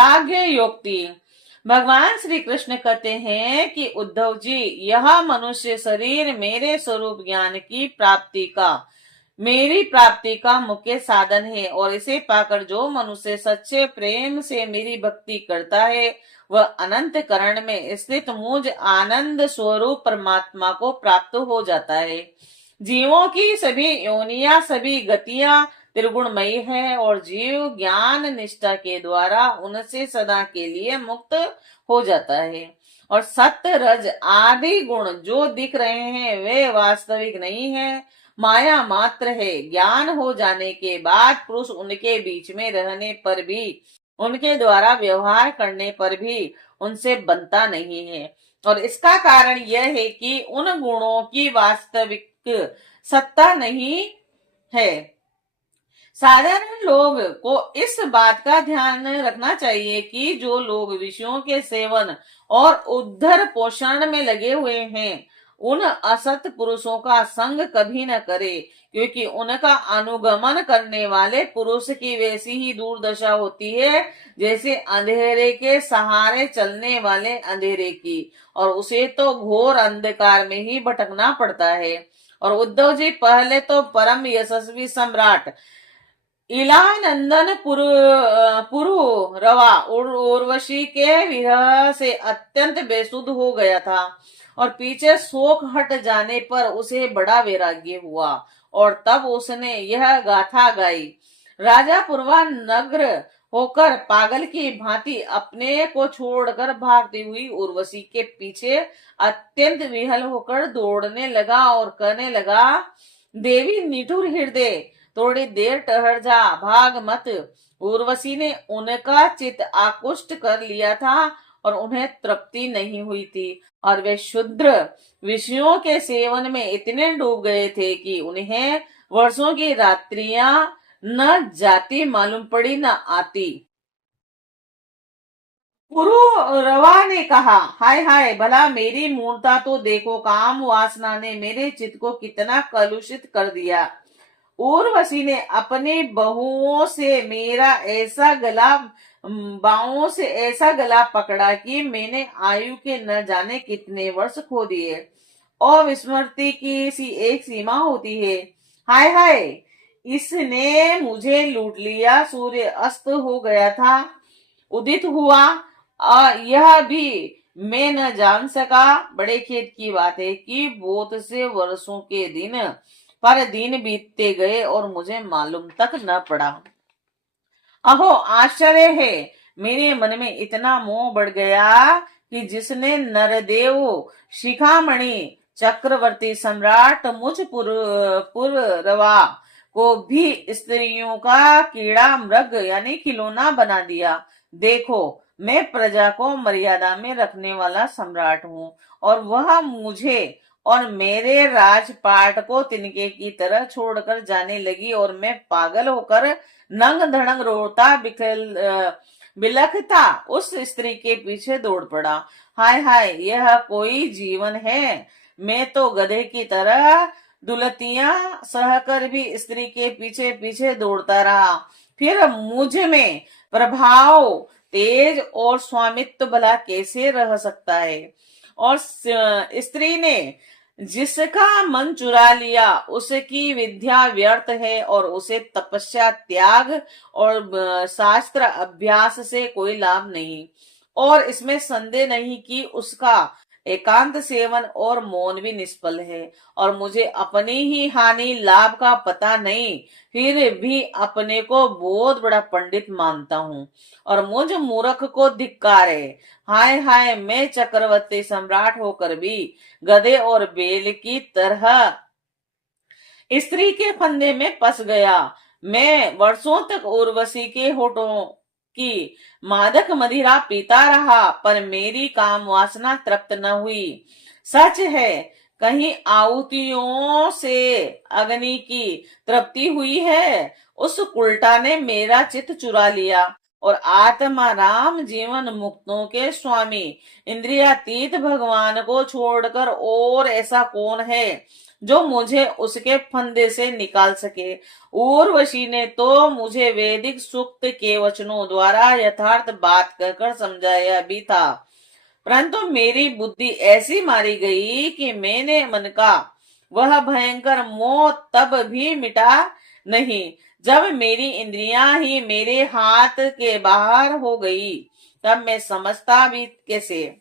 वैराग्य योक्ति। भगवान श्री कृष्ण कहते हैं कि उद्धव जी, यह मनुष्य शरीर मेरे स्वरूप ज्ञान की मेरी प्राप्ति का मुख्य साधन है, और इसे पाकर जो मनुष्य सच्चे प्रेम से मेरी भक्ति करता है वह अनंत करण में स्थित मुझ आनंद स्वरूप परमात्मा को प्राप्त हो जाता है। जीवों की सभी योनियां, सभी गतियां त्रिगुणमयी है, और जीव ज्ञान निष्ठा के द्वारा उनसे सदा के लिए मुक्त हो जाता है। और सत्य रज आदि गुण जो दिख रहे हैं वे वास्तविक नहीं है, माया मात्र है। ज्ञान हो जाने के बाद पुरुष उनके बीच में रहने पर भी, उनके द्वारा व्यवहार करने पर भी उनसे बनता नहीं है। और इसका कारण यह है कि उन गुणों की वास्तविक सत्ता नहीं है। साधारण लोग को इस बात का ध्यान रखना चाहिए कि जो लोग विषयों के सेवन और उद्धर पोषण में लगे हुए हैं उन असत पुरुषों का संग कभी न करे, क्योंकि उनका अनुगमन करने वाले पुरुष की वैसी ही दुर्दशा होती है जैसे अंधेरे के सहारे चलने वाले अंधेरे की, और उसे तो घोर अंधकार में ही भटकना पड़ता है। और उद्धव जी, पहले तो परम यशस्वी सम्राट इलानंदन पुरु रवा उर्वशी के विरह से अत्यंत बेसुध हो गया था, और पीछे शोक हट जाने पर उसे बड़ा वैराग्य हुआ, और तब उसने यह गाथा गाई। राजा पूर्वा नग्र होकर पागल की भांति अपने को छोड़कर भागती हुई उर्वशी के पीछे अत्यंत विहल होकर दौड़ने लगा और कहने लगा, देवी निठुर हृदय, थोड़ी देर ठहर जा, भाग मत। उर्वशी ने उनका चित्त आकुष्ट कर लिया था और उन्हें तृप्ति नहीं हुई थी, और वे शुद्र विषयों के सेवन में इतने डूब गए थे कि उन्हें वर्षों की रात्रियां न जाती मालूम पड़ी न आती। पुरुरवा ने कहा, हाय हाय, भला मेरी मूर्ता तो देखो, काम वासना ने मेरे चित्त को कितना कलुषित कर दिया। उर्वशी ने अपनी बहुओं से मेरा ऐसा गला बाहों से ऐसा गला पकड़ा कि मैंने आयु के न जाने कितने वर्ष खो दिए। अविस्मृति की सी एक सीमा होती है। हाय हाय, इसने मुझे लूट लिया। सूर्य अस्त हो गया था, उदित हुआ, यह भी मैं न जान सका। बड़े खेद की बात है कि बहुत से वर्षों के दिन पर दिन बीतते गए और मुझे मालूम तक न पड़ा। अहो आश्चर्य है, मेरे मन में इतना मोह बढ़ गया कि जिसने नरदेव शिखामणि चक्रवर्ती सम्राट मुझ पुररवा को भी स्त्रियों का कीड़ा मृग यानी खिलौना बना दिया। देखो, मैं प्रजा को मर्यादा में रखने वाला सम्राट हूँ, और वह मुझे और मेरे राजपाट को तिनके की तरह छोड़कर जाने लगी, और मैं पागल होकर नंग धड़ंग रोता बिलखता उस स्त्री के पीछे दौड़ पड़ा। हाय हाय, यह कोई जीवन है? मैं तो गधे की तरह दुलतियां सहकर भी स्त्री के पीछे पीछे दौड़ता रहा। फिर मुझ में प्रभाव, तेज और स्वामित्व भला कैसे रह सकता है? और स्त्री ने जिसका मन चुरा लिया उसकी विद्या व्यर्थ है, और उसे तपस्या, त्याग और शास्त्र अभ्यास से कोई लाभ नहीं। और इसमें संदेह नहीं कि उसका एकांत सेवन और मौन भी निष्फल है। और मुझे अपनी ही हानि लाभ का पता नहीं, फिर भी अपने को बहुत बड़ा पंडित मानता हूँ, और मुझ मूर्ख को धिक्कार है। हाय हाय, मैं चक्रवर्ती सम्राट होकर भी गधे और बेल की तरह स्त्री के फंदे में फंस गया। मैं वर्षों तक उर्वशी के होठों की मादक मदिरा पीता रहा, पर मेरी काम वासना तृप्त न हुई। सच है, कहीं आहुतियों से अग्नि की तृप्ति हुई है? उस उल्टा ने मेरा चित्त चुरा लिया, और आत्मा राम जीवन मुक्तों के स्वामी इंद्रियातीत भगवान को छोड़कर और ऐसा कौन है जो मुझे उसके फंदे से निकाल सके। उर्वशी ने तो मुझे वैदिक सूक्त के वचनों द्वारा यथार्थ बात कहकर समझाया भी था, परंतु मेरी बुद्धि ऐसी मारी गई कि मैंने मन का वह भयंकर मोह तब भी मिटा नहीं, जब मेरी इंद्रियां ही मेरे हाथ के बाहर हो गई। तब मैं समझता भी कैसे।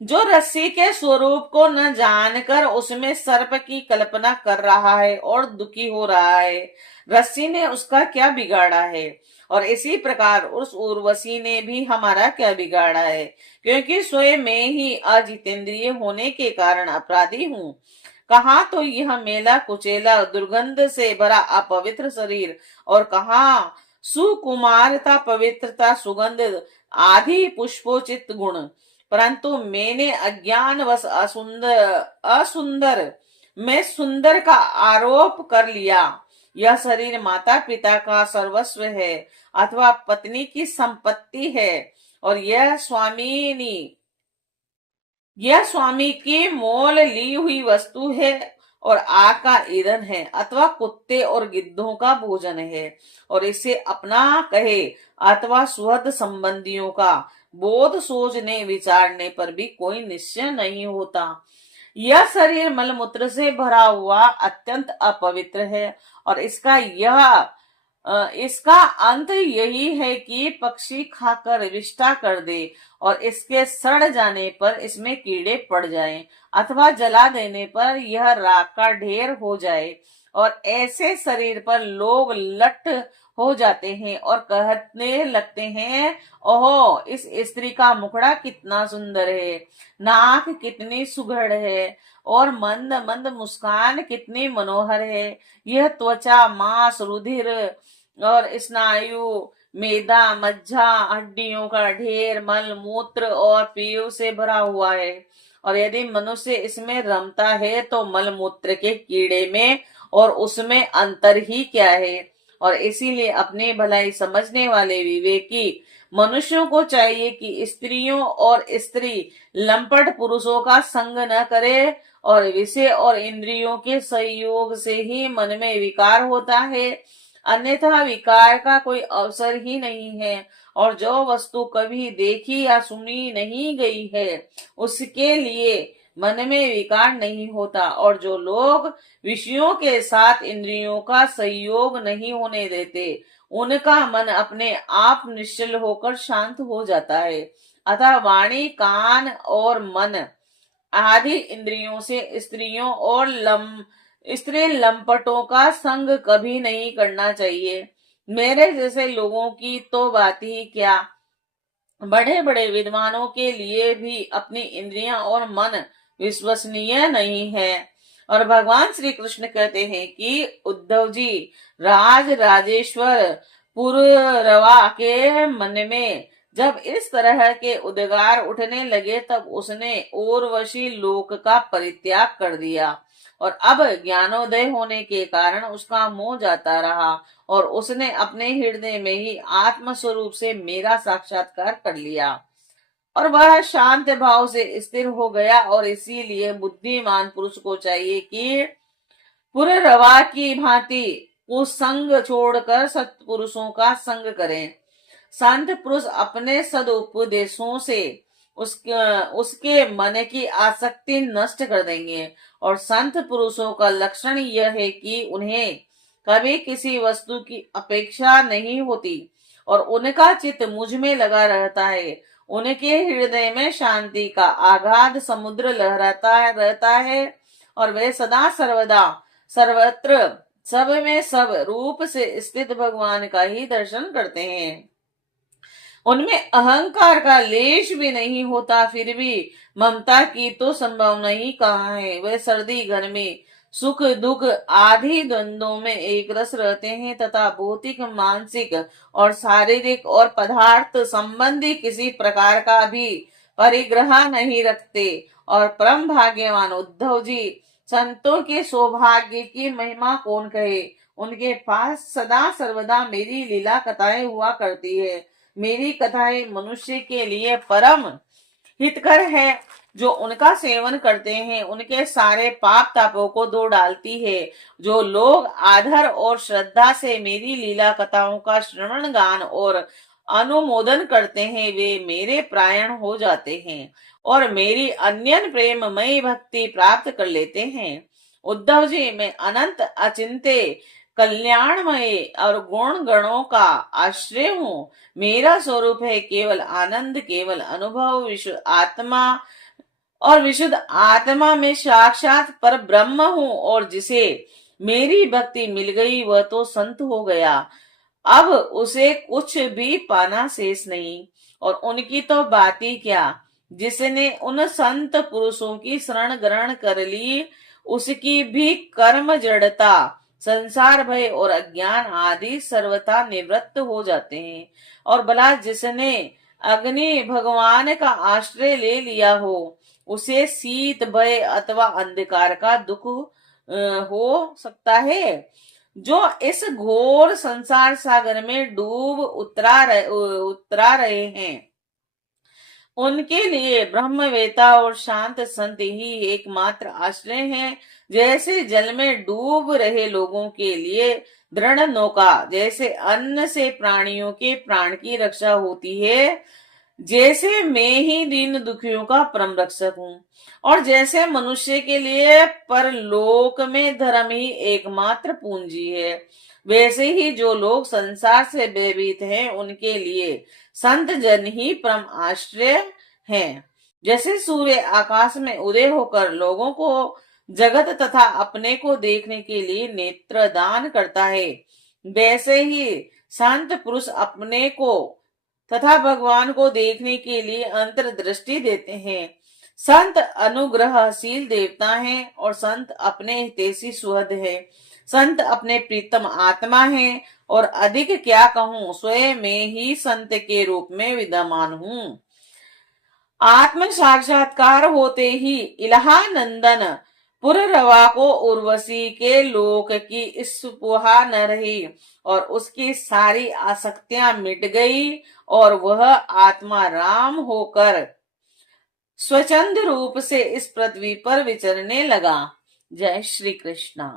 जो रस्सी के स्वरूप को न जानकर उसमें सर्प की कल्पना कर रहा है और दुखी हो रहा है, रस्सी ने उसका क्या बिगाड़ा है? और इसी प्रकार उस उर्वशी ने भी हमारा क्या बिगाड़ा है? क्योंकि स्वयं मैं ही अजितेंद्रिय होने के कारण अपराधी हूँ। कहाँ तो यह मेला कुचेला दुर्गंध से भरा अपवित्र शरीर, और कहाँ सुकुमारता पवित्रता सुगंध आदि पुष्पोचित गुण। परंतु मैंने अज्ञानवश असुंदर मैं सुंदर का आरोप कर लिया। यह शरीर माता पिता का सर्वस्व है अथवा पत्नी की संपत्ति है, और यह स्वामी की मोल ली हुई वस्तु है, और आग का ईंधन है अथवा कुत्ते और गिद्धों का भोजन है, और इसे अपना कहे अथवा सुहृद संबंधियों का। बोध सोचने विचारने पर भी कोई निश्चय नहीं होता। यह शरीर मलमूत्र से भरा हुआ अत्यंत अपवित्र है, और इसका अंत यही है कि पक्षी खाकर विष्ठा कर दे, और इसके सड़ जाने पर इसमें कीड़े पड़ जाएं, अथवा जला देने पर यह राख का ढेर हो जाए। और ऐसे शरीर पर लोग लट हो जाते हैं और कहने लगते हैं, ओहो, इस स्त्री का मुखड़ा कितना सुंदर है, नाक कितनी सुघड़ है, और मंद मंद मुस्कान कितनी मनोहर है। यह त्वचा मांस रुधिर और स्नायु मेदा मज्जा हड्डियों का ढेर मल मूत्र और पीयू से भरा हुआ है, और यदि मनुष्य इसमें रमता है तो मल मूत्र के कीड़े में और उसमें अंतर ही क्या है। और इसीलिए अपनी भलाई समझने वाले विवेकी मनुष्यों को चाहिए कि स्त्रियों और स्त्री लंपट पुरुषों का संग न करे, और विषय और इंद्रियों के संयोग से ही मन में विकार होता है, अन्यथा विकार का कोई अवसर ही नहीं है। और जो वस्तु कभी देखी या सुनी नहीं गई है उसके लिए मन में विकार नहीं होता, और जो लोग विषयों के साथ इंद्रियों का संयोग नहीं होने देते उनका मन अपने आप निश्चल होकर शांत हो जाता है। अतः वाणी कान और मन आदि इंद्रियों से स्त्री लंपटों का संग कभी नहीं करना चाहिए। मेरे जैसे लोगों की तो बात ही क्या, बड़े बड़े विद्वानों के लिए भी अपनी इंद्रियां और मन विश्वसनीय नहीं है। और भगवान श्री कृष्ण कहते हैं कि उद्धव जी, राज राजेश्वर पुररवा के मन में जब इस तरह के उद्गार उठने लगे तब उसने उर्वशी लोक का परित्याग कर दिया, और अब ज्ञानोदय होने के कारण उसका मोह जाता रहा, और उसने अपने हृदय में ही आत्म स्वरूप से मेरा साक्षात्कार कर लिया, और वह शांत भाव से स्थिर हो गया। और इसीलिए बुद्धिमान पुरुष को चाहिए कि पुररवा की भांति कुसंग छोड़कर सत्पुरुषों का संग करें। संत पुरुष अपने सदुपदेशों से उसके मन की आसक्ति नष्ट कर देंगे, और संत पुरुषों का लक्षण यह है कि उन्हें कभी किसी वस्तु की अपेक्षा नहीं होती, और उनका चित्त मुझ में लगा रहता है। उनके हृदय में शांति का आगाध समुद्र लहराता रहता है, और वे सदा सर्वदा सर्वत्र सब में सब रूप से स्थित भगवान का ही दर्शन करते हैं। उनमें अहंकार का लेश भी नहीं होता, फिर भी ममता की तो संभावना ही कहाँ है। वे सर्दी गर्मी सुख दुख आदि द्वंद्वों में एक रस रहते हैं, तथा भौतिक मानसिक और शारीरिक और पदार्थ संबंधी किसी प्रकार का भी परिग्रह नहीं रखते। और परम भाग्यवान उद्धव जी, संतों के सौभाग्य की महिमा कौन कहे। उनके पास सदा सर्वदा मेरी लीला कथाएं हुआ करती है। मेरी कथाएं मनुष्य के लिए परम हितकर है। जो उनका सेवन करते हैं उनके सारे पाप तापों को धो डालती है। जो लोग आदर और श्रद्धा से मेरी लीला कथाओं का श्रवण गान और अनुमोदन करते हैं वे मेरे प्रायण हो जाते हैं और मेरी अन्यन प्रेममयी भक्ति प्राप्त कर लेते हैं। उद्धव जी, मैं अनंत अचिंत्य कल्याणमय और गुण गणों का आश्रय हूँ। मेरा स्वरूप है केवल आनंद, केवल अनुभव, विशुद्ध आत्मा और विशुद्ध आत्मा में साक्षात पर ब्रह्म हूँ। और जिसे मेरी भक्ति मिल गई वह तो संत हो गया, अब उसे कुछ भी पाना शेष नहीं। और उनकी तो बात ही क्या, जिसने उन संत पुरुषों की शरण ग्रहण कर ली उसकी भी कर्म जड़ता, संसार भय और अज्ञान आदि सर्वथा निवृत्त हो जाते हैं। और भला जिसने अग्नि भगवान का आश्रय ले लिया हो उसे शीत भय अथवा अंधकार का दुख हो सकता है? जो इस घोर संसार सागर में डूब उतरा रहे हैं उनके लिए ब्रह्मवेता और शांत संत ही एकमात्र आश्रय हैं। जैसे जल में डूब रहे लोगों के लिए दृढ़ नौका, जैसे अन्न से प्राणियों के प्राण की रक्षा होती है, जैसे मैं ही दीन दुखियों का परम रक्षक हूँ, और जैसे मनुष्य के लिए परलोक में धर्म ही एकमात्र पूंजी है, वैसे ही जो लोग संसार से भयभीत हैं उनके लिए संत जन ही परम आश्रय हैं। जैसे सूर्य आकाश में उदय होकर लोगों को जगत तथा अपने को देखने के लिए नेत्र दान करता है, वैसे ही संत पुरुष अपने को तथा भगवान को देखने के लिए अंतर्दृष्टि देते हैं। संत अनुग्रहशील देवता हैं और संत अपने हितैषी सुहृद है। संत अपने प्रीतम आत्मा है और अधिक क्या कहूँ, स्वयं में ही संत के रूप में विद्यमान हूँ। आत्म साक्षात्कार होते ही इलाहानंदन पुररवा को उर्वशी के लोक की स्पृहा न रही और उसकी सारी आसक्तियां मिट गई और वह आत्मा राम होकर स्वच्छंद रूप से इस पृथ्वी पर विचरने लगा। जय श्री कृष्ण।